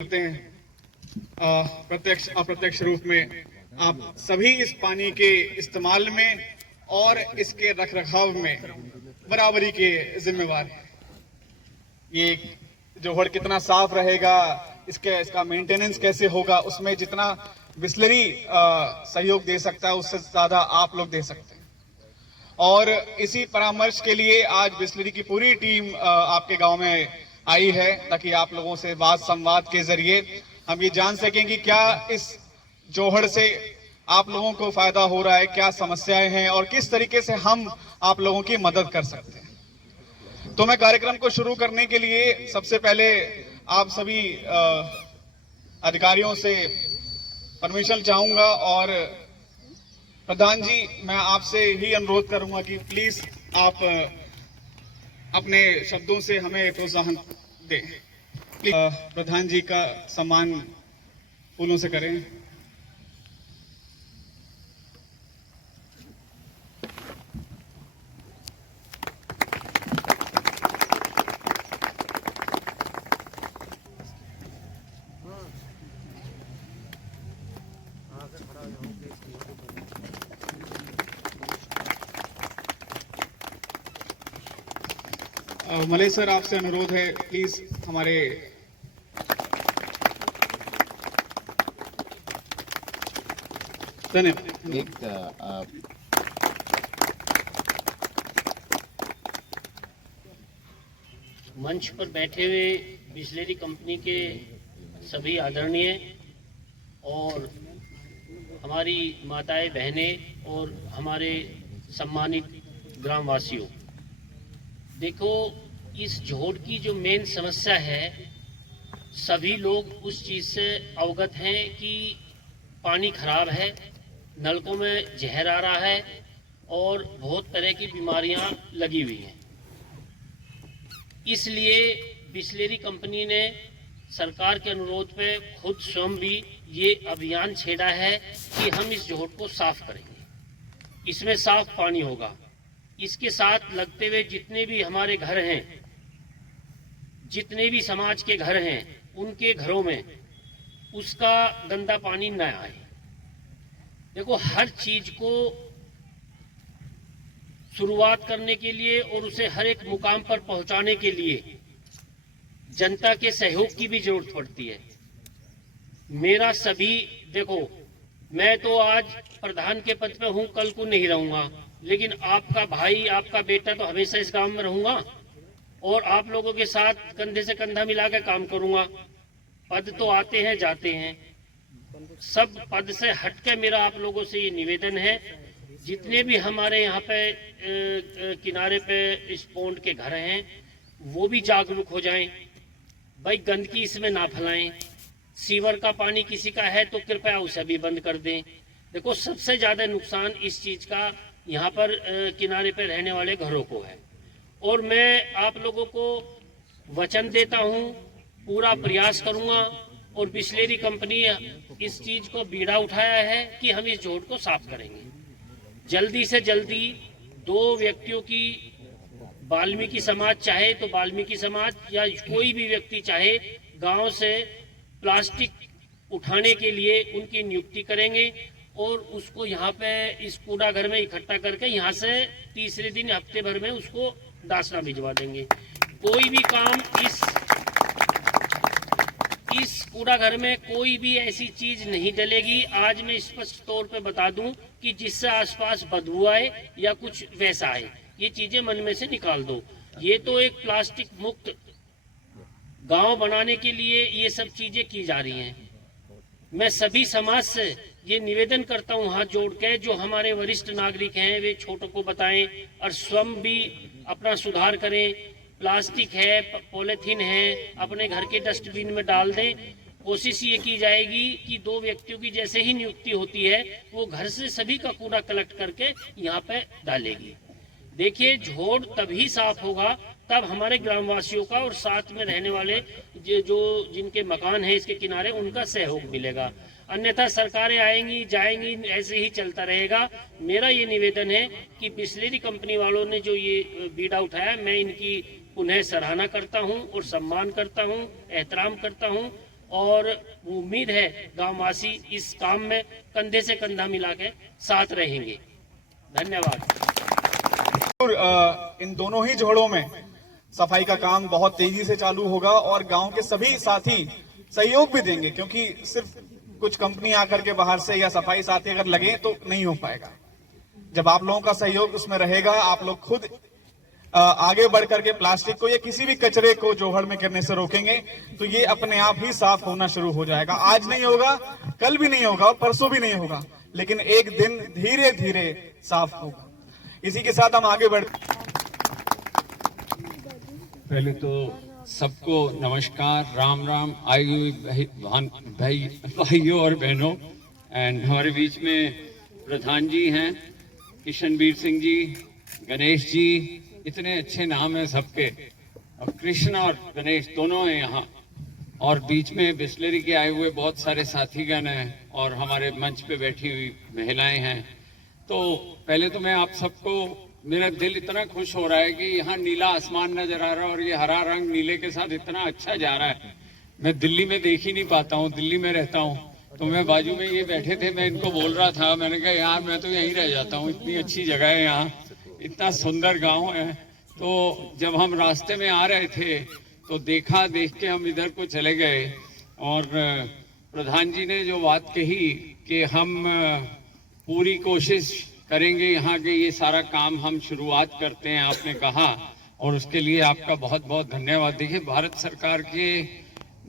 करते हैं प्रत्यक्ष अप्रत्यक्ष रूप में आप सभी इस पानी के इस्तेमाल में और इसके रखरखाव में बराबरी के जिम्मेवार हैं। ये जोहड़ कितना साफ रहेगा, इसका मेंटेनेंस कैसे होगा, उसमें जितना बिस्लरी सहयोग दे सकता है उससे ज्यादा आप लोग दे सकते हैं। और इसी परामर्श के लिए आज बिस्लरी की पूरी टीम आपके गांव में आई है, ताकि आप लोगों से वाद संवाद के जरिए हम ये जान सकें कि क्या इस जोहड़ से आप लोगों को फायदा हो रहा है, क्या समस्याएं हैं और किस तरीके से हम आप लोगों की मदद कर सकते हैं। तो मैं कार्यक्रम को शुरू करने के लिए सबसे पहले आप सभी अधिकारियों से परमिशन चाहूंगा और प्रधान जी, मैं आपसे ही अनुरोध करूंगा कि प्लीज आप अपने शब्दों से हमें प्रोत्साहन दें। प्रधान जी का सम्मान फूलों से करें। मलय सर, आपसे अनुरोध है, प्लीज हमारे मंच पर बैठे हुए बिस्लेरी कंपनी के सभी आदरणीय और हमारी माताएं बहनें और हमारे सम्मानित ग्रामवासियों, देखो, इस जोहड़ की जो मेन समस्या है, सभी लोग उस चीज़ से अवगत हैं कि पानी खराब है, नलकों में जहर आ रहा है और बहुत तरह की बीमारियां लगी हुई हैं। इसलिए बिस्लेरी कंपनी ने सरकार के अनुरोध पे खुद स्वयं भी ये अभियान छेड़ा है कि हम इस जोहड़ को साफ करेंगे, इसमें साफ पानी होगा। इसके साथ लगते हुए जितने भी हमारे घर हैं, जितने भी समाज के घर हैं, उनके घरों में उसका गंदा पानी न आए। देखो, हर चीज को शुरुआत करने के लिए और उसे हर एक मुकाम पर पहुंचाने के लिए जनता के सहयोग की भी जरूरत पड़ती है। मेरा सभी, देखो, मैं तो आज प्रधान के पद पे हूं, कल को नहीं रहूंगा, लेकिन आपका भाई, आपका बेटा तो हमेशा इस गांव में रहूंगा और आप लोगों के साथ कंधे से कंधा मिलाकर काम करूंगा। पद तो आते हैं जाते हैं, सब पद से हटके मेरा आप लोगों से ये निवेदन है, जितने भी हमारे यहाँ पे किनारे पे इस पोंड के घर हैं, वो भी जागरूक हो जाएं। भाई, गंदगी इसमें ना फैलाएं। सीवर का पानी किसी का है तो कृपया उसे भी बंद कर दें। देखो, सबसे ज्यादा नुकसान इस चीज का यहाँ पर किनारे पे रहने वाले घरों को है। और मैं आप लोगों को वचन देता हूँ, पूरा प्रयास करूंगा और बिस्लेरी कंपनी इस चीज को बीड़ा उठाया है कि हम इस जोड़ को साफ करेंगे। जल्दी से जल्दी 2 व्यक्तियों की, वाल्मीकि समाज चाहे तो वाल्मीकि समाज या कोई भी व्यक्ति चाहे, गांव से प्लास्टिक उठाने के लिए उनकी नियुक्ति करेंगे और उसको यहाँ पे इस कूड़ा घर में इकट्ठा करके यहाँ से तीसरे दिन हफ्ते भर में उसको दासना भिजवा देंगे। कोई भी काम इस कूड़ा घर में कोई भी ऐसी चीज नहीं डलेगी। आज मैं स्पष्ट तौर पे बता दूं कि जिससे आसपास बदबू आए या कुछ वैसा आए, ये चीजें मन में से निकाल दो। ये तो एक प्लास्टिक मुक्त गांव बनाने के लिए ये सब चीजें की जा रही हैं। मैं सभी समाज से ये निवेदन करता हूँ हाथ जोड़ के, जो हमारे वरिष्ठ नागरिक हैं वे छोटों को बताएं और स्वयं भी अपना सुधार करें। प्लास्टिक है, पॉलीथीन है, अपने घर के डस्टबिन में डाल दें। कोशिश ये की जाएगी कि 2 व्यक्तियों की जैसे ही नियुक्ति होती है, वो घर से सभी का कूड़ा कलेक्ट करके यहाँ पे डालेगी। देखिए, जोड़ तभी साफ होगा तब हमारे ग्रामवासियों का और साथ में रहने वाले जो जिनके मकान हैं इसके किनारे, उनका सहयोग मिलेगा। अन्यथा सरकारें आएंगी जाएंगी, ऐसे ही चलता रहेगा। मेरा ये निवेदन है कि बिस्लेरी कंपनी वालों ने जो ये बीड़ा उठाया, मैं इनकी पुनः सराहना करता हूं और सम्मान करता हूं, एहतराम करता हूं और उम्मीद है गांववासी इस काम में कंधे से कंधा मिला के साथ रहेंगे। धन्यवाद। इन दोनों ही जोड़ों में सफाई का काम बहुत तेजी से चालू होगा और गांव के सभी साथी सहयोग भी देंगे, क्योंकि सिर्फ कुछ कंपनी आकर के बाहर से या सफाई साथी अगर लगे तो नहीं हो पाएगा। जब आप लोगों का सहयोग उसमें रहेगा, आप लोग खुद आगे बढ़ करके प्लास्टिक को या किसी भी कचरे को जोहड़ में करने से रोकेंगे तो ये अपने आप ही साफ होना शुरू हो जाएगा। आज नहीं होगा, कल भी नहीं होगा और परसों भी नहीं होगा, लेकिन एक दिन धीरे धीरे साफ होगा। इसी के साथ हम आगे बढ़। पहले तो सबको नमस्कार, राम राम, आयु भाइयों और बहनों। एंड हमारे बीच में प्रधान जी हैं, किशनवीर सिंह जी, गणेश जी, इतने अच्छे नाम हैं सबके, और कृष्ण और गणेश दोनों हैं यहाँ, और बीच में बिस्लरी के आए हुए बहुत सारे साथीगण हैं और हमारे मंच पे बैठी हुई महिलाएं हैं। तो पहले तो मैं आप सबको, मेरा दिल इतना खुश हो रहा है कि यहाँ नीला आसमान नजर आ रहा है और ये हरा रंग नीले के साथ इतना अच्छा जा रहा है। मैं दिल्ली में देख ही नहीं पाता हूँ, दिल्ली में रहता हूँ, तो मैं बाजू में ये बैठे थे, मैं इनको बोल रहा था, मैंने कहा यार मैं तो यहीं रह जाता हूँ, इतनी अच्छी जगह है यहाँ, इतना सुंदर गांव है। तो जब हम रास्ते में आ रहे थे तो देखा, देख के हम इधर को चले गए, और प्रधान जी ने जो बात कही कि हम पूरी कोशिश करेंगे यहाँ के ये सारा काम हम शुरुआत करते हैं, आपने कहा, और उसके लिए आपका बहुत बहुत धन्यवाद। देखिए, भारत सरकार के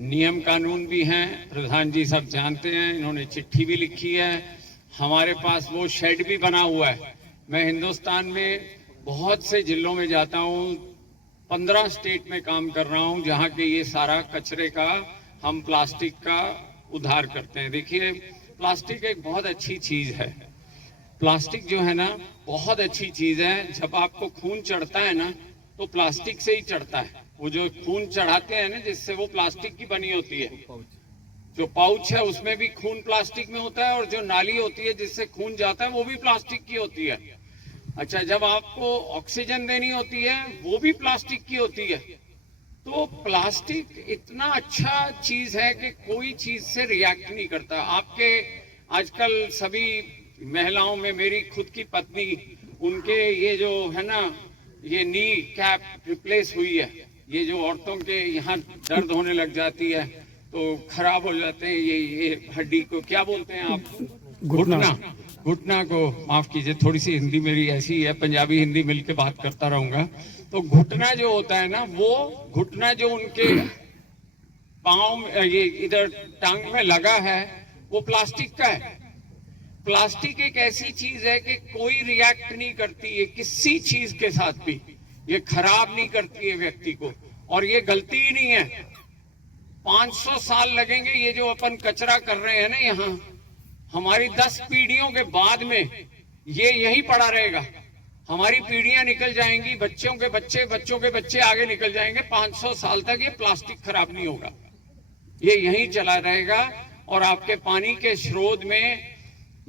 नियम कानून भी हैं, प्रधान जी सब जानते हैं, इन्होंने चिट्ठी भी लिखी है, हमारे पास वो शेड भी बना हुआ है। मैं हिंदुस्तान में बहुत से जिलों में जाता हूँ, 15 स्टेट में काम कर रहा हूँ, जहाँ के ये सारा कचरे का, हम प्लास्टिक का उद्धार करते हैं। देखिए, प्लास्टिक एक बहुत अच्छी चीज है, प्लास्टिक जो है ना बहुत अच्छी चीज है। जब आपको खून चढ़ता है ना तो प्लास्टिक से ही चढ़ता है, वो जो खून चढ़ाते हैं ना जिससे, वो प्लास्टिक की बनी होती है। जो पाउच है उसमें भी खून प्लास्टिक में होता है, और जो नाली होती है जिससे खून जाता है वो भी प्लास्टिक की होती है। अच्छा, जब आपको ऑक्सीजन देनी होती है वो भी प्लास्टिक की होती है। तो प्लास्टिक इतना अच्छा चीज है कि कोई चीज से रिएक्ट नहीं करता। आपके आजकल सभी महिलाओं में, मेरी खुद की पत्नी, उनके ये जो है ना, ये नी कैप रिप्लेस हुई है, ये जो औरतों के यहाँ दर्द होने लग जाती है तो खराब हो जाते हैं, ये हड्डी को क्या बोलते हैं आप, घुटना को, माफ कीजिए, थोड़ी सी हिंदी मेरी ऐसी है, पंजाबी हिंदी मिलके बात करता रहूंगा। तो घुटना जो होता है ना, वो घुटना जो उनके पाँव में, ये इधर टांग में लगा है, वो प्लास्टिक का है। प्लास्टिक एक ऐसी चीज है कि कोई रिएक्ट नहीं करती है किसी चीज के साथ भी, ये खराब नहीं करती है व्यक्ति को, और ये गलती ही नहीं है। 500 साल लगेंगे ये जो अपन कचरा कर रहे हैं ना यहाँ, हमारी 10 पीढ़ियों के बाद में ये यही पड़ा रहेगा। हमारी पीढ़ियां निकल जाएंगी, बच्चों के बच्चे, बच्चों के बच्चे आगे निकल जाएंगे, 500 साल तक ये प्लास्टिक खराब नहीं होगा, ये यहीं चला रहेगा। और आपके पानी के स्रोत में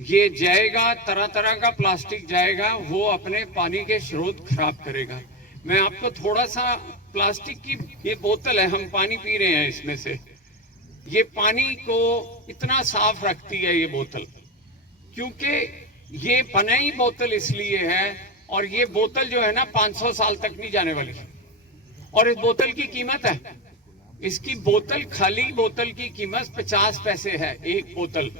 ये जाएगा, तरह तरह का प्लास्टिक जाएगा, वो अपने पानी के स्रोत खराब करेगा। मैं आपको थोड़ा सा, प्लास्टिक की ये बोतल है, हम पानी पी रहे हैं इसमें से, ये पानी को इतना साफ रखती है ये बोतल, क्योंकि ये बनाई बोतल इसलिए है, और ये बोतल जो है ना 500 साल तक नहीं जाने वाली। और इस बोतल की कीमत है, इसकी बोतल, खाली बोतल की कीमत 50 पैसे है एक बोतल।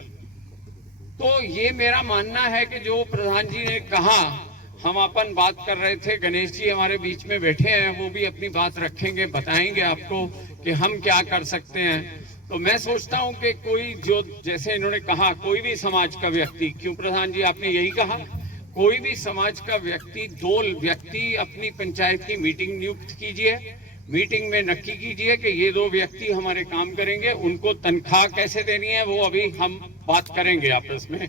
तो ये मेरा मानना है कि जो प्रधान जी ने कहा, हम अपन बात कर रहे थे, गणेश जी हमारे बीच में बैठे हैं, वो भी अपनी बात रखेंगे, बताएंगे आपको कि हम क्या कर सकते हैं। तो मैं सोचता हूं कि कोई जो, जैसे इन्होंने कहा, कोई भी समाज का व्यक्ति, क्यों प्रधान जी आपने यही कहा, कोई भी समाज का व्यक्ति, 2 व्यक्ति अपनी पंचायत की मीटिंग नियुक्त कीजिए, मीटिंग में नक्की कीजिए कि ये 2 व्यक्ति हमारे काम करेंगे, उनको तनख्वाह कैसे देनी है वो अभी हम बात करेंगे आपस में।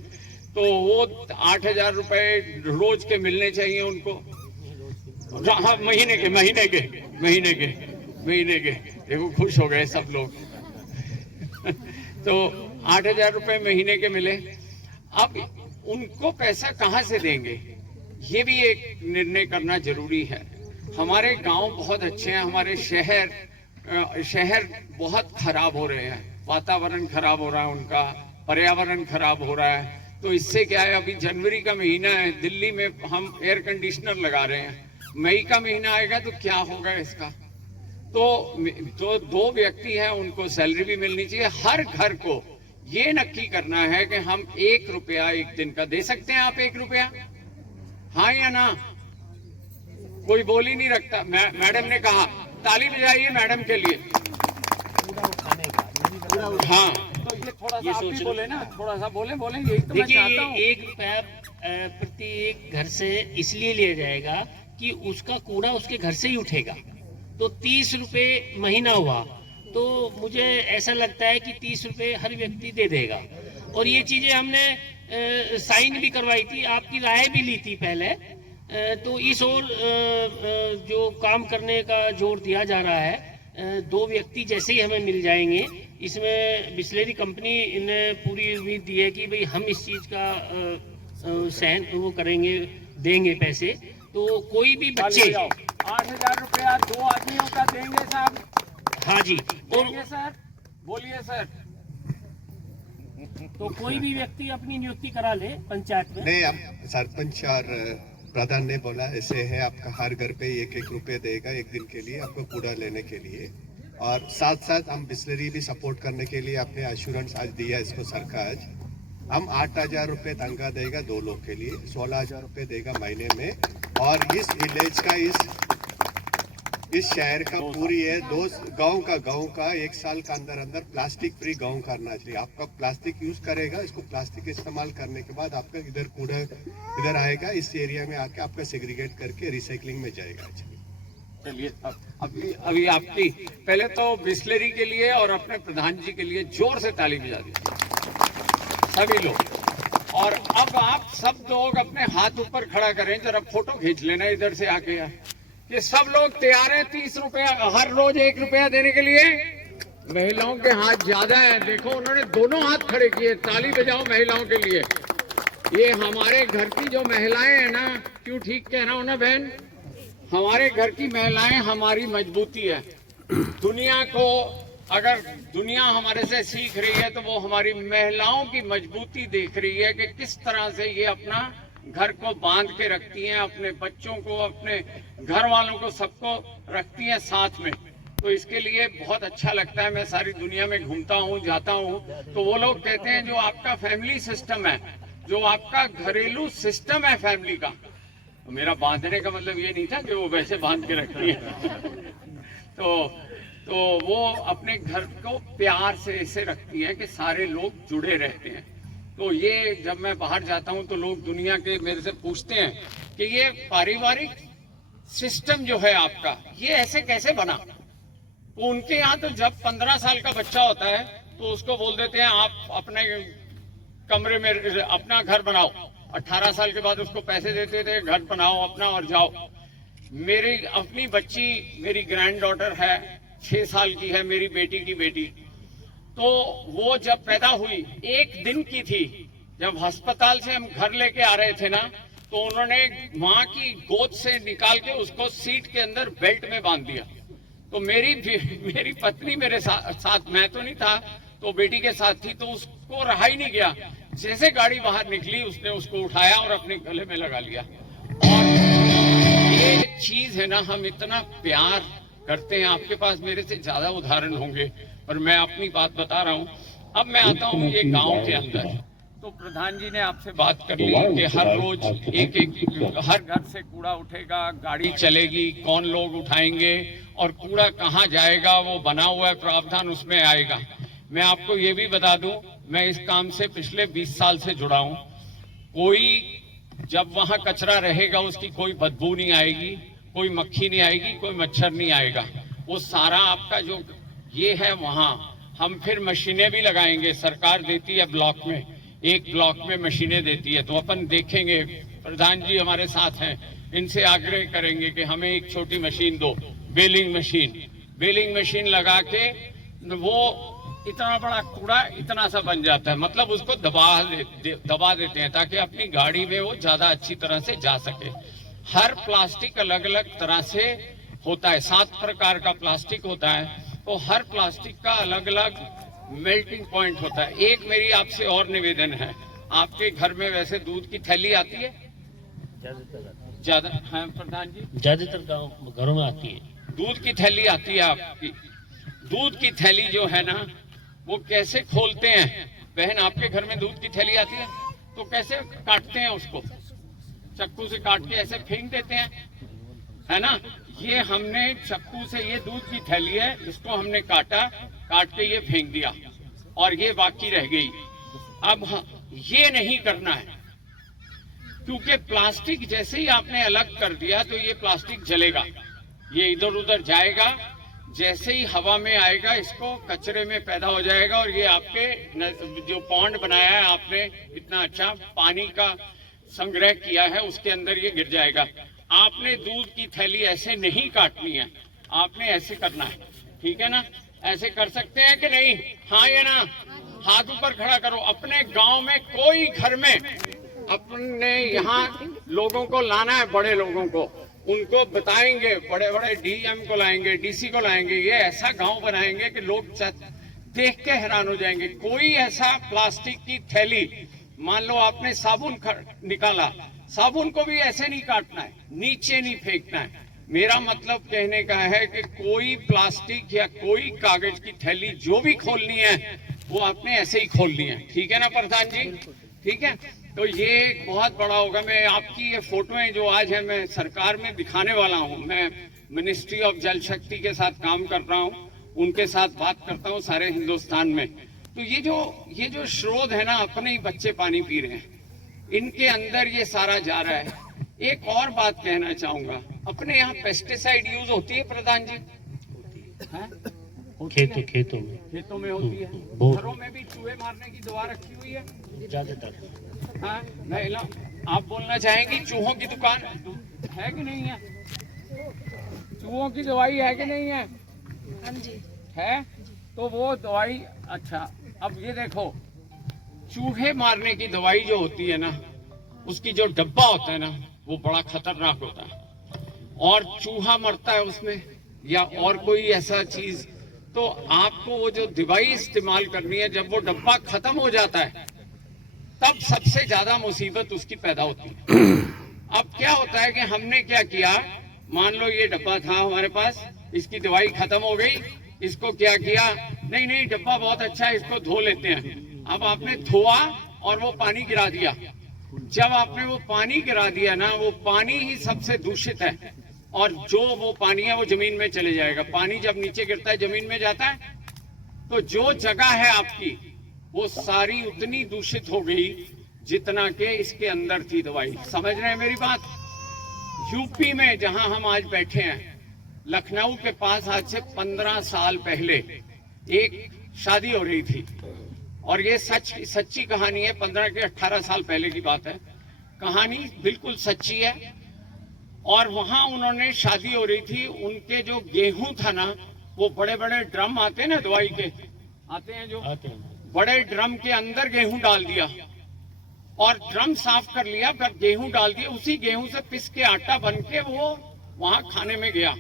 तो वो 8,000 रुपए रोज के मिलने चाहिए उनको, हाँ, महीने के। देखो खुश हो गए सब लोग। तो 8,000 रुपए महीने के मिले। अब उनको पैसा कहाँ से देंगे, ये भी एक निर्णय करना जरूरी है। हमारे गांव बहुत अच्छे हैं, हमारे शहर बहुत खराब हो रहे हैं, वातावरण खराब हो रहा है, उनका पर्यावरण खराब हो रहा है। तो इससे क्या है, अभी जनवरी का महीना है, दिल्ली में हम एयर कंडीशनर लगा रहे हैं, मई का महीना आएगा तो क्या होगा इसका। तो जो दो व्यक्ति हैं उनको सैलरी भी मिलनी चाहिए। हर घर को ये नक्की करना है कि हम 1 रुपया एक दिन का दे सकते हैं। आप 1 रुपया, हाँ या ना? कोई बोल ही नहीं रखता। मैडम ने कहा, ताली बजाइए मैडम के लिए। हाँ, तो ये थोड़ा सा आप भी बोले ना, थोड़ा सा बोले यही तो मैं चाहता हूँ। देखिए, 1 रुपया प्रति एक घर से इसलिए लिया जाएगा कि उसका कूड़ा उसके घर से ही उठेगा। तो 30 रुपए महीना हुआ, तो मुझे ऐसा लगता है कि 30 रुपए हर व्यक्ति दे देगा। और ये चीजें हमने साइन भी करवाई थी, आपकी राय भी ली थी पहले। तो इस ओर जो काम करने का जोर दिया जा रहा है, 2 व्यक्ति जैसे ही हमें मिल जाएंगे। इसमें बिस्लेरी कंपनी ने पूरी उम्मीद दी है कि भाई हम इस चीज का सहन वो करेंगे, देंगे पैसे। तो कोई भी बच्चे 8,000 रुपया 2 आदमियों का देंगे साहब? हाँ जी, बोलिए सर, बोलिए सर। तो कोई भी व्यक्ति अपनी नियुक्ति करा ले पंचायत में। नहीं, अब सरपंच और प्रधान ने बोला ऐसे है, आपका हर घर पे 1-1 रुपये देगा एक दिन के लिए आपको कूड़ा लेने के लिए। और साथ साथ हम बिस्लरी भी सपोर्ट करने के लिए अपने एश्योरेंस आज दिया इसको सरकार। हम 8,000 रुपये तनख्वाह देगा 2 लोग के लिए, 16,000 रुपये देगा महीने में। और इस विलेज का इस शहर का पूरी है 2 गांव का 1 साल का अंदर प्लास्टिक फ्री गांव करना चाहिए। आपका प्लास्टिक यूज करेगा, इसको प्लास्टिक इस्तेमाल करने के बाद आपका इधर कूड़ा इधर आएगा, इस एरिया में आके आपका सेग्रीगेट करके रिसाइकलिंग में जाएगा। चलिए, अभी आपकी पहले तो बिस्लेरी के लिए और अपने प्रधान जी के लिए जोर से ताली बजा दीजिए सभी लोग। और अब आप सब लोग अपने हाथ ऊपर खड़ा करें, जरा फोटो खींच लेना इधर से आके। ये सब लोग तैयार हैं 30 रुपया हर रोज 1 रुपया देने के लिए? महिलाओं के हाथ ज्यादा है, देखो उन्होंने दोनों हाथ खड़े किए। ताली बजाओ महिलाओं के लिए। ये हमारे घर की जो महिलाएं हैं ना, क्यों ठीक कह रहा हूं ना बहन, हमारे घर की महिलाएं हमारी मजबूती है। दुनिया को अगर दुनिया हमारे से सीख रही है तो वो हमारी महिलाओं की मजबूती देख रही है कि किस तरह से ये अपना घर को बांध के रखती हैं, अपने बच्चों को, अपने घर वालों को, सबको रखती हैं साथ में। तो इसके लिए बहुत अच्छा लगता है। मैं सारी दुनिया में घूमता हूँ, जाता हूँ, तो वो लोग कहते हैं जो आपका फैमिली सिस्टम है, जो आपका घरेलू सिस्टम है फैमिली का। तो मेरा बांधने का मतलब ये नहीं था कि वो वैसे बांध के रखती है। तो वो अपने घर को प्यार से ऐसे रखती हैं कि सारे लोग जुड़े रहते हैं। तो ये जब मैं बाहर जाता हूं तो लोग दुनिया के मेरे से पूछते हैं कि ये पारिवारिक सिस्टम जो है आपका, ये ऐसे कैसे बना। तो उनके यहाँ तो जब 15 साल का बच्चा होता है तो उसको बोल देते हैं आप अपने कमरे में अपना घर बनाओ। 18 साल के बाद उसको पैसे देते थे, घर बनाओ अपना और जाओ। मेरी अपनी बच्ची, मेरी ग्रैंड डॉटर है, 6 साल की है, मेरी बेटी की बेटी। तो वो जब पैदा हुई 1 दिन की थी, जब अस्पताल से हम घर लेके आ रहे थे ना, तो उन्होंने माँ की गोद से निकाल के उसको सीट के अंदर बेल्ट में बांध दिया। तो मेरी पत्नी मेरे साथ, मैं तो नहीं था, तो बेटी के साथ थी, तो उसको रहा ही नहीं गया। जैसे गाड़ी बाहर निकली उसने उसको उठाया और अपने गले में लगा लिया। और ये चीज है ना, हम इतना प्यार करते हैं। आपके पास मेरे से ज्यादा उदाहरण होंगे, पर मैं अपनी बात बता रहा हूँ। अब मैं आता हूँ ये गांव के अंदर। तो प्रधान जी ने आपसे बात कर ली कि हर रोज एक हर घर से कूड़ा उठेगा, गाड़ी चलेगी, कौन लोग उठाएंगे और कूड़ा कहाँ जाएगा, वो बना हुआ है प्रावधान, उसमें आएगा। मैं आपको ये भी बता दूं, मैं इस काम से पिछले 20 साल से जुड़ा हूं। कोई जब वहां कचरा रहेगा उसकी कोई बदबू नहीं आएगी, कोई मक्खी नहीं आएगी, कोई मच्छर नहीं आएगा। वो सारा आपका जो ये है, वहां हम फिर मशीनें भी लगाएंगे। सरकार देती है ब्लॉक में, एक ब्लॉक में मशीनें देती है, तो अपन देखेंगे। प्रधान जी हमारे साथ हैं, इनसे आग्रह करेंगे कि हमें एक छोटी मशीन दो, बेलिंग मशीन लगा के वो इतना बड़ा कूड़ा इतना सा बन जाता है। मतलब उसको दबा देते हैं ताकि अपनी गाड़ी में वो ज्यादा अच्छी तरह से जा सके। हर प्लास्टिक अलग अलग तरह से होता है, 7 प्रकार का प्लास्टिक होता है। तो हर प्लास्टिक का अलग अलग मेल्टिंग पॉइंट होता है। एक मेरी आपसे और निवेदन है, आपके घर में वैसे दूध की थैली आती है? ज्यादा, हाँ प्रधान जी, ज्यादातर गाँव घरों में आती है। दूध की थैली आती है आपकी। दूध की थैली जो है ना, वो कैसे खोलते हैं? बहन, आपके घर में दूध की थैली आती है तो कैसे काटते हैं उसको? चक्कू से काट के ऐसे फेंक देते हैं, है ना? ये हमने चक्कू से, ये दूध की थैली है, इसको हमने काटा, काट के ये फेंक दिया और ये बाकी रह गई। अब ये नहीं करना है, क्योंकि प्लास्टिक जैसे ही आपने अलग कर दिया तो ये प्लास्टिक जलेगा, ये इधर उधर जाएगा, जैसे ही हवा में आएगा इसको कचरे में पैदा हो जाएगा और ये आपके जो पॉन्ड बनाया है आपने, इतना अच्छा पानी का संग्रह किया है, उसके अंदर ये गिर जाएगा। आपने दूध की थैली ऐसे नहीं काटनी है, आपने ऐसे करना है, ठीक है ना? ऐसे कर सकते हैं कि नहीं? हाँ या ना? हाथ ऊपर खड़ा करो। अपने गांव में कोई घर में, अपने यहाँ लोगों को लाना है, बड़े लोगों को, उनको बताएंगे, बड़े बड़े डीएम को लाएंगे, डीसी को लाएंगे, ये ऐसा गांव बनाएंगे कि लोग देख के हैरान हो जाएंगे। कोई ऐसा प्लास्टिक की थैली, मान लो आपने साबुन निकाला, साबुन को भी ऐसे नहीं काटना है, नीचे नहीं फेंकना है। मेरा मतलब कहने का है कि कोई प्लास्टिक या कोई कागज की थैली जो भी खोलनी है वो आपने ऐसे ही खोलनी है, ठीक है ना प्रधान जी? ठीक है, तो ये बहुत बड़ा होगा। मैं आपकी ये फोटोएं जो आज है मैं सरकार में दिखाने वाला हूँ। मैं मिनिस्ट्री ऑफ जल शक्ति के साथ काम कर रहा हूँ, उनके साथ बात करता हूँ सारे हिंदुस्तान में। तो ये जो स्रोत है ना, अपने ही बच्चे पानी पी रहे हैं, इनके अंदर ये सारा जा रहा है। एक और बात कहना चाहूंगा, अपने यहाँ पेस्टिसाइड यूज होती है प्रधान जी? खेतों में होती है, बहुत। घरों में भी चूहे मारने की दवा रखी हुई है ज्यादातर। हाँ, आप बोलना चाहेंगी चूहों की दुकान है कि नहीं है? चूहों की दवाई है कि नहीं है? हाँ जी है। तो वो दवाई, अच्छा अब ये देखो, चूहे मारने की दवाई जो होती है ना, उसकी जो डब्बा होता है ना, वो बड़ा खतरनाक होता है और चूहा मरता है उसमें या और कोई ऐसा चीज। तो आपको वो जो दवाई इस्तेमाल करनी है, जब वो डब्बा खत्म हो जाता है तब सबसे ज्यादा मुसीबत उसकी पैदा होती है। अब क्या होता है कि हमने क्या किया, मान लो ये डब्बा था हमारे पास, इसकी दवाई खत्म हो गई, इसको क्या किया, नहीं डब्बा बहुत अच्छा है, इसको धो लेते हैं। अब आपने धोआ और वो पानी गिरा दिया। जब आपने वो पानी गिरा दिया ना, वो पानी ही सबसे दूषित है और जो वो पानी है वो जमीन में चले जाएगा। पानी जब नीचे गिरता है जमीन में जाता है, तो जो जगह है आपकी वो सारी उतनी दूषित हो गई जितना के इसके अंदर थी दवाई। समझ रहे हैं मेरी बात? यूपी में जहां हम आज बैठे हैं, लखनऊ के पास आज से 15 साल पहले एक शादी हो रही थी और ये सच्ची कहानी है, 15 के 18 साल पहले की बात है, कहानी बिल्कुल सच्ची है। और वहां उन्होंने शादी हो रही थी, उनके जो गेहूं था ना, वो बड़े बड़े ड्रम आते हैं ना दवाई के, आते हैं जो बड़े ड्रम के अंदर गेहूं डाल दिया और ड्रम साफ कर लिया, फिर गेहूं डाल दिया, उसी गेहूं से पिस के आटा बन के वो वहां खाने में गया।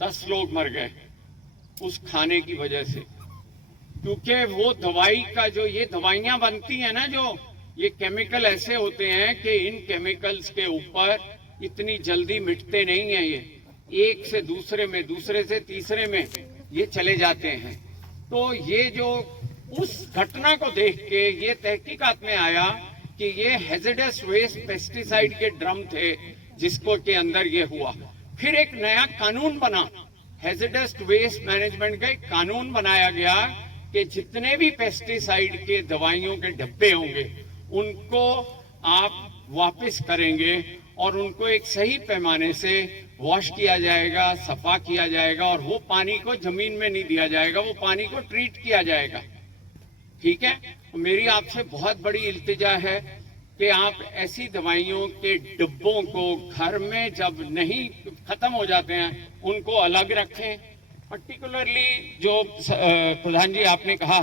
10 लोग मर गए उस खाने की वजह से, क्योंकि वो दवाई का जो ये दवाइयां बनती है ना, जो ये केमिकल ऐसे होते हैं कि इन केमिकल्स के ऊपर इतनी जल्दी मिटते नहीं है, ये एक से दूसरे में, दूसरे से तीसरे में ये चले जाते हैं। तो ये जो उस घटना को देख के ये तहकीकात में आया कि ये हैज़ार्डस वेस्ट पेस्टिसाइड के ड्रम थे जिसको के अंदर ये हुआ। फिर एक नया कानून बना, हैज़ार्डस वेस्ट मैनेजमेंट का एक कानून बनाया गया कि जितने भी पेस्टिसाइड के दवाइयों के डब्बे होंगे उनको आप वापस करेंगे और उनको एक सही पैमाने से वॉश किया जाएगा, सफा किया जाएगा और वो पानी को जमीन में नहीं दिया जाएगा, वो पानी को ट्रीट किया जाएगा। ठीक है, तो मेरी आपसे बहुत बड़ी इल्तिजा है कि आप ऐसी दवाइयों के डिब्बों को घर में जब नहीं खत्म हो जाते हैं उनको अलग रखें। पर्टिकुलरली जो प्रधान जी आपने कहा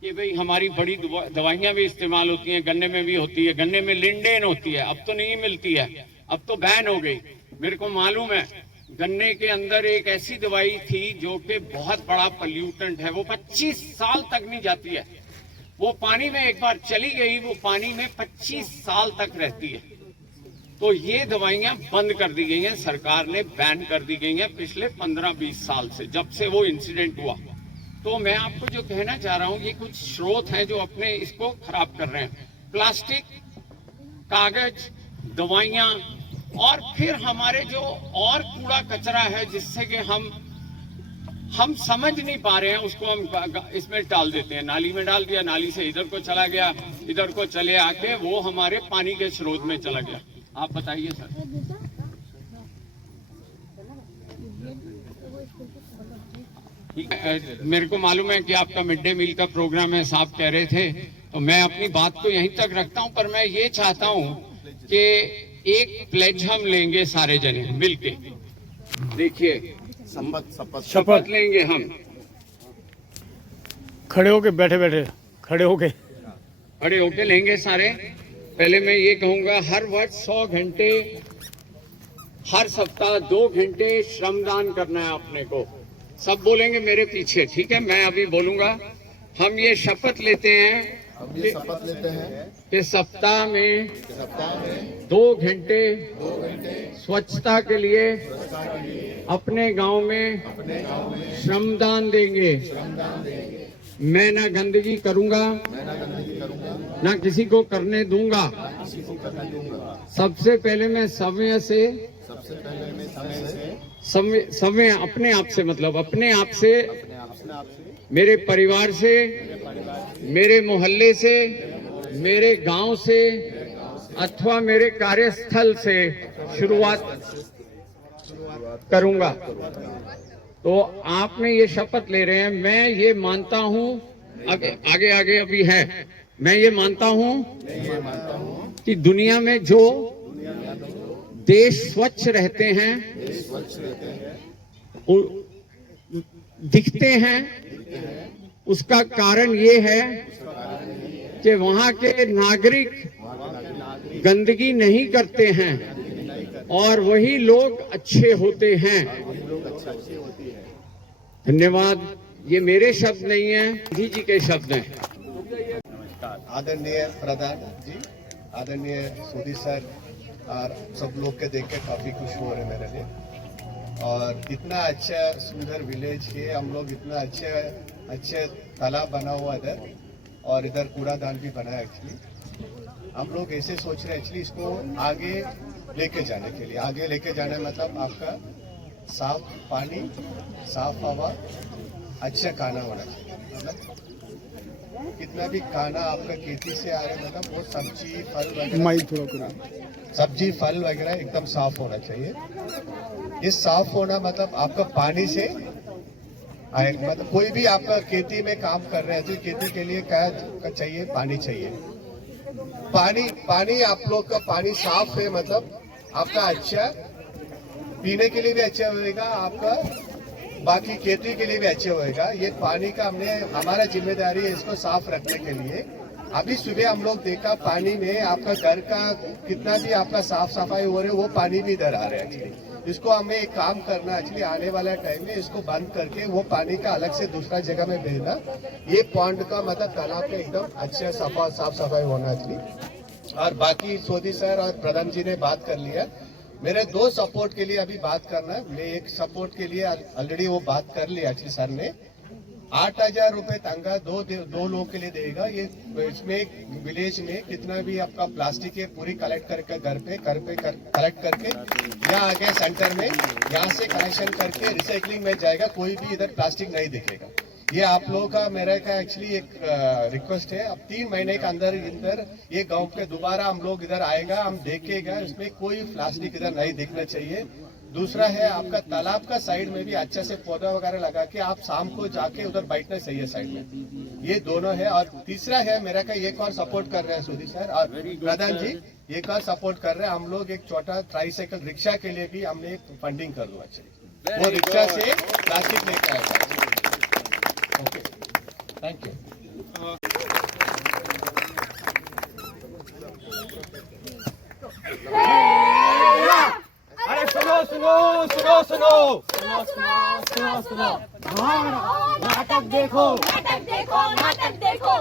कि भाई हमारी बड़ी दवाइयां भी इस्तेमाल होती हैं, गन्ने में भी होती है, गन्ने में लिंडेन होती है, अब तो नहीं मिलती है, अब तो बैन हो गई। मेरे को मालूम है, गन्ने के अंदर एक ऐसी दवाई थी जो कि बहुत बड़ा पॉल्यूटेंट है, वो 25 साल तक नहीं जाती है। वो पानी में एक बार चली गई, वो पानी में 25 साल तक रहती है। तो ये दवाइयां बंद कर दी गई हैं, सरकार ने बैन कर दी गई हैं पिछले 15-20 साल से, जब से वो इंसिडेंट हुआ। तो मैं आपको जो कहना चाह रहा हूं, ये कुछ स्रोत हैं जो अपने इसको खराब कर रहे हैं। प्लास्टिक, कागज, दवाइयां, और फिर हमारे जो और कूड़ा कचरा है जिससे कि हम समझ नहीं पा रहे हैं, उसको हम इसमें डाल देते हैं, नाली में डाल दिया, नाली से इधर को चला गया, इधर को चले आके वो हमारे पानी के स्रोत में चला गया। आप बताइए सर। ठीक है, मेरे को मालूम है कि आपका मिड डे मील का प्रोग्राम है, साहब कह रहे थे, तो मैं अपनी बात को यहीं तक रखता हूं। पर मैं ये चाहता हूं कि एक प्लेज हम लेंगे सारे जने मिलके। देखिए, शपथ लेंगे हम, खड़े होके, बैठे बैठे खड़े होके लेंगे सारे। पहले मैं ये कहूंगा, हर वर्ष 100 घंटे, हर सप्ताह 2 घंटे श्रमदान करना है अपने को। सब बोलेंगे मेरे पीछे, ठीक है? मैं अभी बोलूंगा। हम ये शपथ लेते हैं कि सप्ताह में 2 घंटे स्वच्छता के लिए अपने गांव में श्रमदान देंगे। मैं ना गंदगी करूंगा, ना किसी को करने दूंगा। सबसे पहले मैं समय अपने आप से, मतलब अपने आप से, मेरे परिवार से, मेरे मोहल्ले से, मेरे गांव से अथवा मेरे कार्यस्थल से शुरुआत करूंगा। तो आपने ये शपथ ले रहे हैं। मैं ये मानता हूं, आगे अभी है, मैं ये मानता हूं कि दुनिया में जो देश स्वच्छ रहते हैं, दिखते हैं, उसका कारण ये है कि वहां के नागरिक गंदगी नहीं करते हैं और वही लोग अच्छे होते हैं। धन्यवाद। ये मेरे शब्द नहीं है, गांधी जी के शब्द हैं। आदरणीय प्रधान जी, आदरणीय सोदी सर और सब लोग के देख के काफी खुश हो रहे मेरे लिए। और इतना अच्छा सुंदर विलेज है, हम लोग इतना अच्छे तालाब बना हुआ इधर, और इधर कूड़ादान भी बना है। एक्चुअली हम लोग ऐसे सोच रहे हैं, एक्चुअली इसको आगे लेके जाने के लिए, आगे लेके जाने मतलब आपका साफ पानी, साफ हवा, अच्छा खाना होना चाहिए। मतलब कितना भी खाना आपका खेती से आ रहा है, मतलब वो सब्जी फल वगैरह एकदम साफ होना चाहिए। ये साफ होना मतलब आपका पानी से आए, मतलब कोई भी आपका खेती में काम कर रहे हैं तो खेती के लिए क्या चाहिए? पानी चाहिए। पानी आप लोग का पानी साफ है, मतलब आपका अच्छा पीने के लिए भी अच्छा होएगा, आपका बाकी खेती के लिए भी अच्छा होएगा। ये पानी का हमारा जिम्मेदारी है इसको साफ रखने के लिए। अभी सुबह हम लोग देखा पानी में आपका घर का कितना भी आपका साफ सफाई हो रहे, वो पानी भी इधर आ रहे हैं। एक्चुअली इसको हमें एक काम करना, एक्चुअली आने वाला टाइम में इसको बंद करके वो पानी का अलग से दूसरा जगह में भेजना। ये पॉन्ड का मतलब तालाब में एकदम अच्छा साफ सफाई होना चाहिए। और बाकी सोदी सर और प्रधान जी ने बात कर लिया। मेरे 2 सपोर्ट के लिए अभी बात करना है। मैं एक सपोर्ट के लिए ऑलरेडी वो बात कर लिया एक्चुअली सर ने। 8,000 रुपए तंगा दो लोगों के लिए देगा। ये इसमें विलेज में कितना भी आपका प्लास्टिक है पूरी कलेक्ट करके घर पे कलेक्ट करके यहाँ आगे सेंटर में यहाँ से कलेक्शन करके रिसाइकलिंग में जाएगा। कोई भी इधर प्लास्टिक नहीं दिखेगा। ये आप लोगों का मेरा का एक्चुअली एक रिक्वेस्ट है। अब 3 महीने के अंदर ये गांव के दोबारा हम लोग इधर आएगा, हम देखेगा, इसमें कोई प्लास्टिक इधर नहीं दिखना चाहिए। दूसरा है आपका तालाब का साइड में भी अच्छा से पौधा वगैरह लगा के आप शाम को जाके उधर बैठना चाहिए साइड में। ये दोनों है। और तीसरा है मेरा का एक और सपोर्ट कर रहे हैं सुधीर सर और प्रधान जी, एक और सपोर्ट कर रहे हैं हम लोग। एक छोटा ट्राईसाइकिल रिक्शा के लिए भी हमने एक फंडिंग कर दो अच्छे, वो रिक्शा से प्लास्टिक लेकर आएगा। Okay, thank you. अरे सुनो सुनो सुनो सुनो सुनो सुनो बाहर आओ, नाटक देखो नाटक देखो नाटक देखो।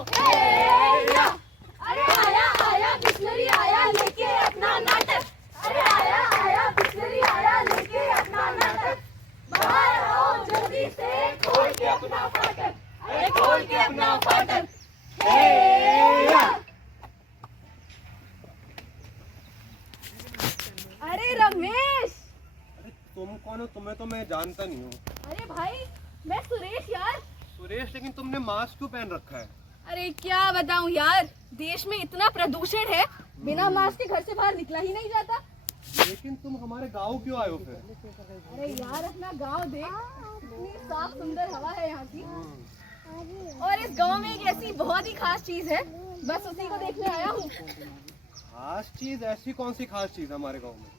अरे आया आया बिस्लरी आया लेके अपना नाटक। अरे आया आया बिस्लरी आया लेके अपना नाटक। बाहर आओ जल्दी से खोल के अपना फाटक। अरे खोल के अपना फाटक। अरे रमेश, तुम कौन हो? तुम्हें तो मैं जानता नहीं हूँ। अरे भाई मैं सुरेश यार। सुरेश, लेकिन तुमने मास्क क्यों पहन रखा है? अरे क्या बताऊं यार, देश में इतना प्रदूषण है, बिना मास्क के घर से बाहर निकला ही नहीं जाता। लेकिन तुम हमारे गांव क्यों आए हो फिर? अरे यार अपना गांव देख, इतनी साफ सुंदर हवा है यहाँ की। और इस गांव में एक ऐसी बहुत ही खास चीज है, बस उसी को देखने आया हूँ। खास चीज? ऐसी कौन सी खास चीज हमारे गांव में?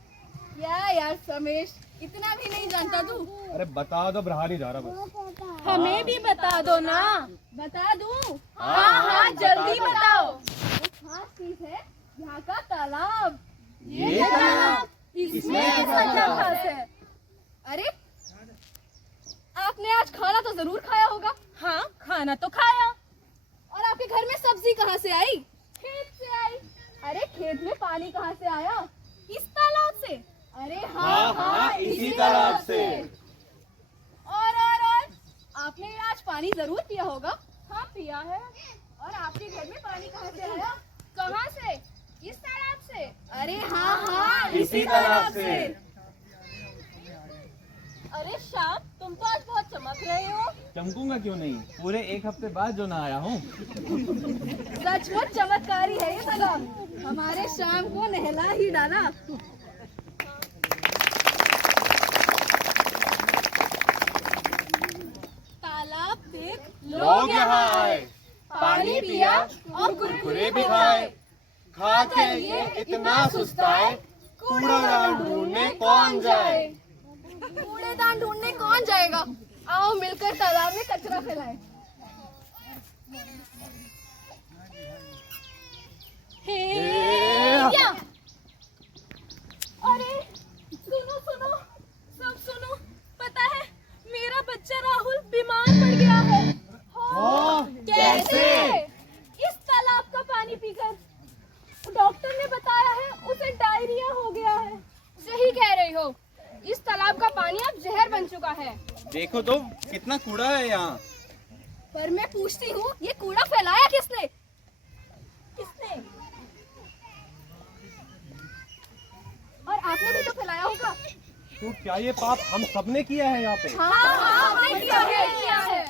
यार समेश, इतना भी नहीं जानता तू? अरे बता दो, रहा नहीं जा रहा बस। हमें भी बता दो ना। बता दूं? हाँ जल्दी बताओ। वो खास चीज है यहाँ का तालाब। ये तालाब, इसमें ऐसा क्या खास है? अरे आपने आज खाना तो जरूर खाया होगा। हाँ खाना तो खाया। और आपके घर में सब्जी कहाँ से आई? खेत से आई। अरे खेत में पानी कहाँ से आया? इस तालाब से। अरे हाँ इसी तालाब से। और आपने आज पानी जरूर पिया होगा। हाँ पिया है। और आपके घर में पानी कहाँ से आया? कहाँ से? इस तालाब से। अरे हाँ इसी तालाब से। अरे श्याम, तुम तो आज बहुत चमक रहे हो। चमकूंगा क्यों नहीं, पूरे एक हफ्ते बाद जो ना आया हूँ। सचमुच चमत्कारी है ये तालाब, हमारे श्याम को नहला ही डाला। तालाब देख, लोग यहाँ आए, पानी पिया और कुरकुरे भी खाए। खा के ये इतना सुस्ताए, कूड़ादान ढूंढने कौन जाए? कूड़ेदान ढूंढने कौन जाएगा? आओ मिलकर तालाब में कचरा फैलाएं। अरे सुनो सुनो, सब सुनो, पता है मेरा बच्चा राहुल बीमार पड़ गया है। कैसे? इस तालाब का पानी पीकर। डॉक्टर ने बताया है उसे डायरिया हो गया है। सही कह रही हो, इस तालाब का पानी अब जहर बन चुका है। देखो तो कितना कूड़ा है यहाँ। पर मैं पूछती हूँ, ये कूड़ा फैलाया किसने? किसने? और आपने भी तो फैलाया होगा। तो क्या ये पाप हम सबने किया है यहाँ पे? हाँ हमने किया है।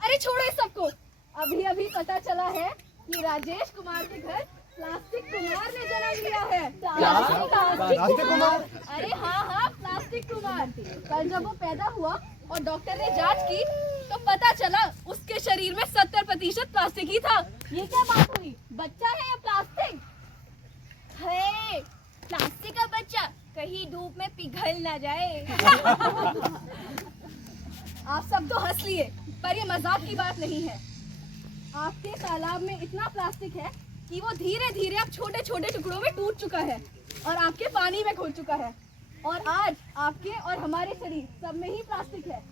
अरे छोड़ो इस सबको। अभी अभी पता चला है कि राजेश कुमार के घर प्लास्टिक कुमार ने जन्म लिया है। प्लास्टिक कुमार? अरे हाँ प्लास्टिक कुमार। कल जब वो पैदा हुआ और डॉक्टर ने जांच की तो पता चला उसके शरीर में 70% प्लास्टिक ही था। ये क्या बात हुई? बच्चा है या प्लास्टिक है? प्लास्टिक का बच्चा कहीं धूप में पिघल ना जाए। आप सब तो हंस लिए, पर ये मजाक की बात नहीं है। आपके तालाब में इतना प्लास्टिक है कि वो धीरे धीरे अब छोटे छोटे टुकड़ों में टूट चुका है और आपके पानी में घुल चुका है। और आज आपके और हमारे शरीर सब में ही प्लास्टिक है।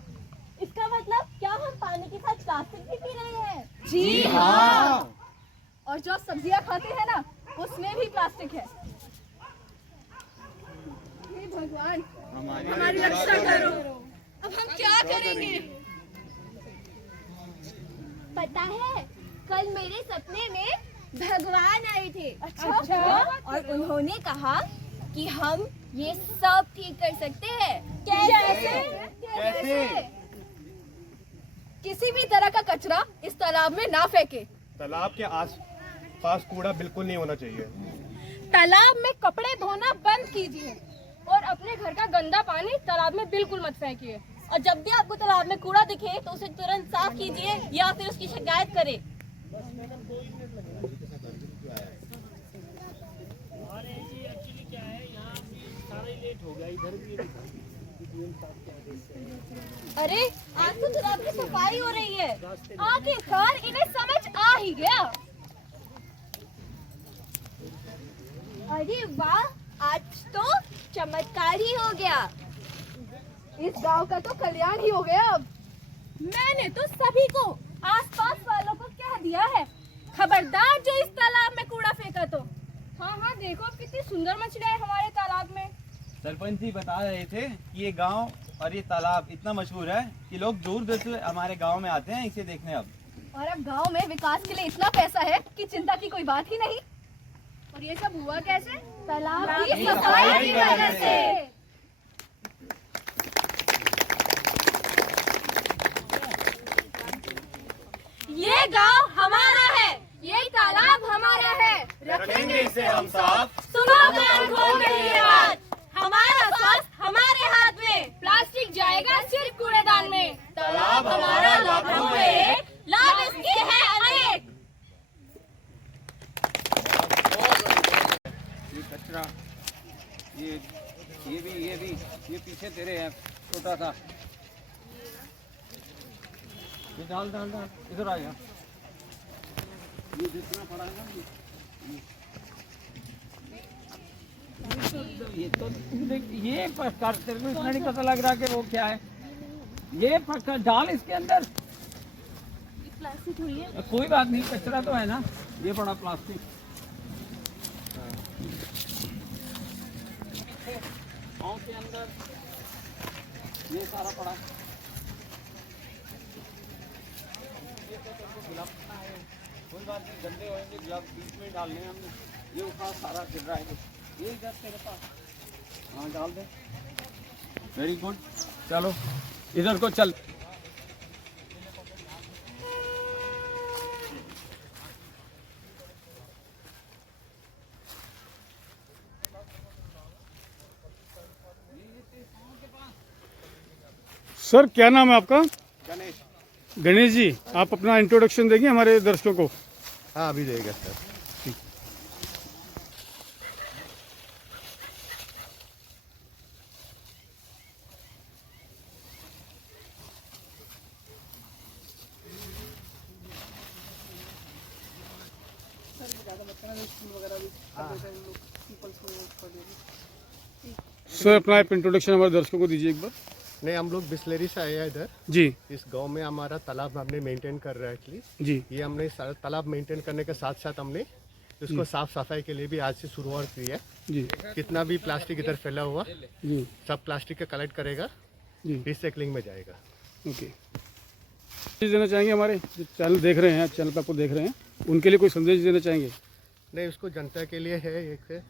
इसका मतलब क्या हम पानी के साथ प्लास्टिक भी पी रहे हैं? जी हाँ। और जो सब्जियां खाते हैं ना, उसमें भी प्लास्टिक है। हे भगवान, हमारी रक्षा करो। अब हम क्या करेंगे? पता है, कल मेरे सपने में भगवान आए थे। अच्छा? और उन्होंने कहा कि हम ये सब ठीक कर सकते हैं। कैसे? किसी भी तरह का कचरा इस तालाब में ना फेंके। तालाब के आस पास कूड़ा बिल्कुल नहीं होना चाहिए। तालाब में कपड़े धोना बंद कीजिए और अपने घर का गंदा पानी तालाब में बिल्कुल मत फेंकिए। और जब भी आपको तालाब में कूड़ा दिखे तो उसे तुरंत साफ कीजिए या फिर उसकी शिकायत करें। अरे आज तो तालाब की सफाई हो रही है। आखिरकार इन्हें समझ आ ही गया। अरे वाह, आज तो चमत्कार ही हो गया। इस गांव का तो कल्याण ही हो गया अब। मैंने तो सभी को, आसपास वालों को कह दिया है, खबरदार जो इस तालाब में कूड़ा फेंका तो। हाँ हाँ, देखो कितनी सुंदर मछलियां हैं हमारे तालाब में। सरपंच जी बता रहे थे कि ये गांव और ये तालाब इतना मशहूर है कि लोग दूर दूर से हमारे गांव में आते हैं इसे देखने। अब और अब गांव में विकास के लिए इतना पैसा है कि चिंता की कोई बात ही नहीं। और ये सब हुआ कैसे? तालाब की सफाई की वजह से। ये गांव हमारा है, ये तालाब हमारा है, रखेंगे इसे हम साफ। सुनो कान खोल कर ये बात, हमारा स्वास्थ्य हमारे हाथ में, प्लास्टिक जाएगा सिर्फ कूड़ेदान में। तालाब हमारा, लाभ हम एक, लाभ इसके हैं अनेक। ये कचरा, ये भी ये पीछे तेरे है छोटा सा, ये डाल इधर आ जा। ये जितना पड़ा है ना ये तो देख, ये पक्का तेरे को इतना नहीं पता लग रहा कि वो क्या है। ये पक्का डाल इसके अंदर। प्लास्टिक हुई है। कोई बात नहीं, कचरा तो है ना, ये पड़ा प्लास्टिक। गाँव के अंदर ये सारा पड़ा। कोई बात नहीं, गंदे होंगे, ग्लव्स बीच में डालने हैं हमने। ये उठा, सारा गिर रहा है, ये इधर तेरे पास, हाँ डाल दे। वेरी गुड, चलो इधर को चल। सर क्या नाम है आपका? गणेश। गणेश जी, आप अपना इंट्रोडक्शन देंगे हमारे दर्शकों को? हाँ, अभी देगा सर। सर अपना आप इंट्रोडक्शन हमारे दर्शकों को दीजिए एक बार। नहीं, हम लोग बिस्लेरी से आए हैं इधर। जी इस गांव में हमारा तालाब हमने मेंटेन कर रहा है एक्चुअली। जी ये हमने तालाब मेंटेन करने के साथ साथ हमने इसको साफ सफाई के लिए भी आज से शुरुआत की है। जी कितना भी प्लास्टिक इधर फैला हुआ जी सब प्लास्टिक का कलेक्ट करेगा, जी रिसाइकलिंग में जाएगा। ओके। संदेश देना चाहेंगे हमारे जो चैनल देख रहे हैं, चैनल पर आपको देख रहे हैं, उनके लिए कोई संदेश देना चाहेंगे? नहीं, उसको जनता के लिए है, एक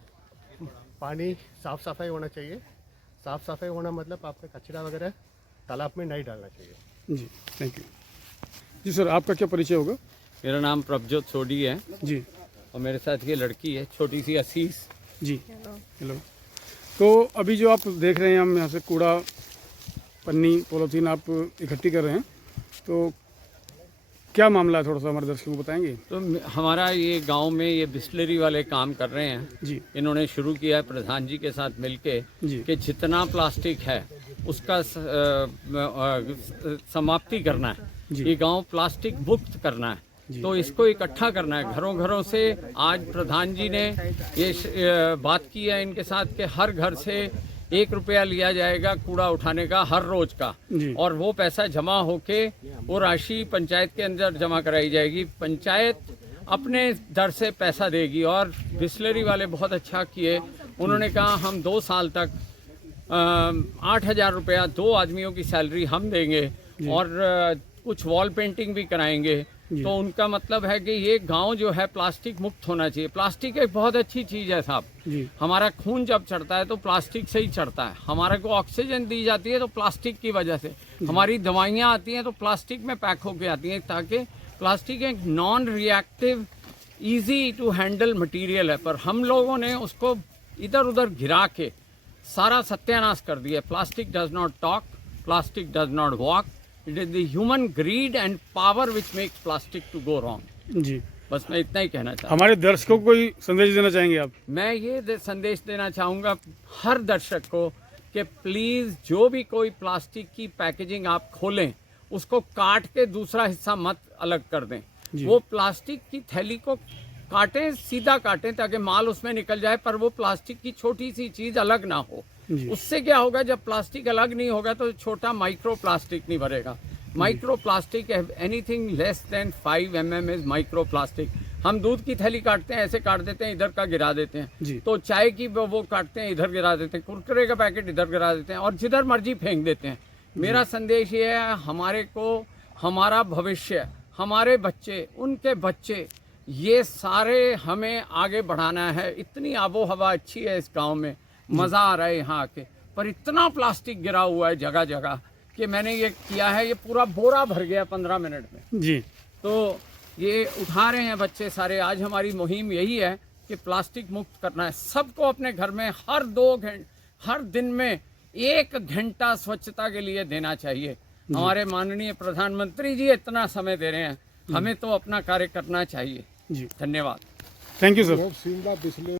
पानी साफ सफाई होना चाहिए। साफ सफाई होना मतलब आपका कचरा वगैरह तालाब में नहीं डालना चाहिए। जी थैंक यू। जी सर, आपका क्या परिचय होगा? मेरा नाम प्रभजोत सोडी है जी और मेरे साथ ये लड़की है छोटी सी असीस। जी हेलो। तो अभी जो आप देख रहे हैं, हम यहाँ से कूड़ा, पन्नी, पॉलीथीन आप इकट्ठी कर रहे हैं, तो क्या मामला है, थोड़ा सा हमारे दर्शकों को बताएंगे? तो हमारा ये गांव में ये बिस्लरी वाले काम कर रहे हैं। जी इन्होंने शुरू किया है प्रधान जी के साथ मिलके जी कि जितना प्लास्टिक है उसका समाप्ति करना है। जी। ये गांव प्लास्टिक मुक्त करना है, जी। तो इसको इकट्ठा करना है घरों घरों से। आज प्रधान जी ने ये बात की है इनके साथ कि हर घर से 1 रुपया लिया जाएगा कूड़ा उठाने का हर रोज का, जी। और वो पैसा जमा होके वो राशि पंचायत के अंदर जमा कराई जाएगी। पंचायत अपने दर से पैसा देगी। और बिस्लरी वाले बहुत अच्छा किए, उन्होंने कहा हम 2 साल तक 8,000 रुपया 2 आदमियों की सैलरी हम देंगे और कुछ वॉल पेंटिंग भी कराएंगे। तो उनका मतलब है कि ये गांव जो है प्लास्टिक मुक्त होना चाहिए। प्लास्टिक एक बहुत अच्छी चीज़ है साहब। जी हमारा खून जब चढ़ता है तो प्लास्टिक से ही चढ़ता है। हमारे को ऑक्सीजन दी जाती है तो प्लास्टिक की वजह से। हमारी दवाइयाँ आती हैं तो प्लास्टिक में पैक होके आती हैं, ताकि प्लास्टिक एक non reactive easy to handle material है। पर हम लोगों ने उसको इधर उधर घिरा के सारा सत्यानाश कर दिया। Plastic does not talk, plastic does not walk, it is the human greed and power which makes plastic to go wrong. जी बस मैं इतना ही कहना चाहता हूँ। हमारे दर्शकों को कोई संदेश देना चाहेंगे आप? मैं ये संदेश देना चाहूँगा हर दर्शक को कि प्लीज़ जो भी कोई प्लास्टिक की पैकेजिंग आप खोलें उसको काट के दूसरा हिस्सा मत अलग कर दें। वो प्लास्टिक की थैली को काटें, सीधा काटें ताकि माल उसमें निकल जाए, पर वो प्लास्टिक की छोटी सी चीज़ अलग ना हो। जी। उससे क्या होगा, जब प्लास्टिक अलग नहीं होगा तो छोटा माइक्रो प्लास्टिक नहीं भरेगा। Micro plastic anything less than 5 mm is micro plastic. हम दूध की थैली काटते हैं, ऐसे काट देते हैं, इधर का गिरा देते जी। हैं। तो चाय की वो काटते हैं, इधर गिरा देते हैं, कुरकुरे का पैकेट इधर गिरा देते हैं और जिधर मर्जी फेंक देते हैं। मेरा संदेश ये है, हमारे को हमारा भविष्य, हमारे बच्चे, उनके बच्चे, ये सारे हमें आगे बढ़ाना है। इतनी आबो हवा अच्छी है इस गांव में, मज़ा आ रहा है यहाँ आके, पर इतना प्लास्टिक गिरा हुआ है जगह जगह कि मैंने ये किया है, ये पूरा बोरा भर गया 15 मिनट में। जी। तो ये उठा रहे हैं बच्चे सारे। आज हमारी मुहिम यही है कि प्लास्टिक मुक्त करना है। सबको अपने घर में हर दिन में 1 घंटा स्वच्छता के लिए देना चाहिए। हमारे माननीय प्रधानमंत्री जी इतना समय दे रहे हैं, हमें तो अपना कार्य करना चाहिए। जी, धन्यवाद। Thank you sir.